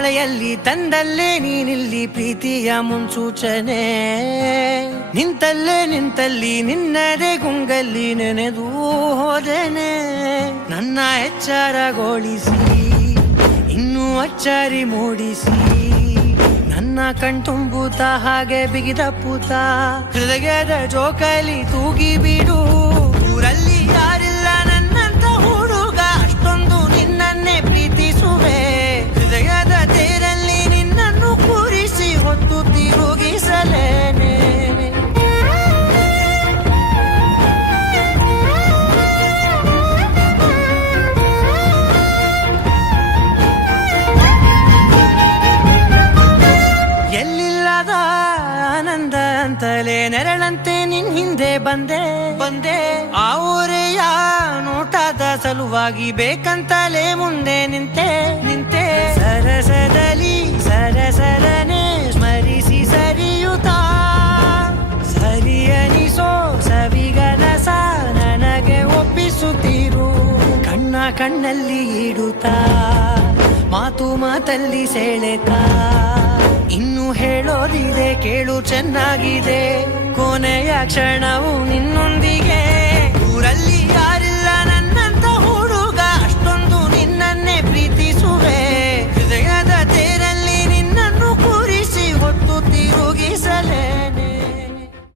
ಮಳೆಯಲ್ಲಿ ತಂದಲ್ಲೇ ನೀನಿಲ್ಲಿ ಪ್ರೀತಿಯ ಮುನ್ಸೂಚನೆ. ನಿಂತಲ್ಲಿ ನಿನ್ನದೇ ಗುಂಗಲ್ಲಿ ನೆನೆದು ಹೋದೆನೆ. ನನ್ನ ಎಚ್ಚರಗೊಳಿಸಿ ಇನ್ನೂ ಅಚ್ಚರಿ ಮೂಡಿಸಿ, ನನ್ನ ಕಣ್ತುಂಬುತ್ತ ಹಾಗೆ ಬಿಗಿದ ಪೂತ ಹೃದಯದ ಜೋಕಾಲಿ ತೂಗಿ ಬಿಡು. ಊರಲ್ಲಿ ಯಾರಿಲ್ಲ ನನ್ನಂತ ಹುಡುಗ, ಅಷ್ಟೊಂದು ನಿನ್ನನ್ನೇ ಪ್ರೀತಿಸುವೆ. ಹೃದಯದ ತೇರಲ್ಲಿ ನಿನ್ನನ್ನು ಕೂರಿಸಿ ಹೊತ್ತು ತಿರುಗಿಸಲೇನೆ. ಎಲ್ಲಿಲ್ಲದ ಆನಂದ ಅಂತಲೇ ನೆರಳಂತೆ ನಿನ್ ಹಿಂದೆ ಬಂದೆ. ಆ ಊರೆಯ ನೋಟದ ಸಲುವಾಗಿ ಬೇಕಂತಲೇ ಮುಂದೆ ನಿಂತೆ. ಸರಸರನೆ ಸ್ಮರಿಸಿ ಸರಿಯುತ್ತಾ, ಸರಿಯನಿಸೋ ಸವಿಗನಸ ನನಗೆ ಒಪ್ಪಿಸುತ್ತೀರು. ಕಣ್ಣಲ್ಲಿ ಇಡುತ್ತಾ, ಮಾತಲ್ಲಿ ಸೆಳೆತಾ, ಇನ್ನು ಹೇಳೋದಿದೆ ಕೇಳು ಚೆನ್ನಾಗಿದೆ. ಕೊನೆಯ ಕ್ಷಣವು ನಿನ್ನೊಂದಿಗೆ.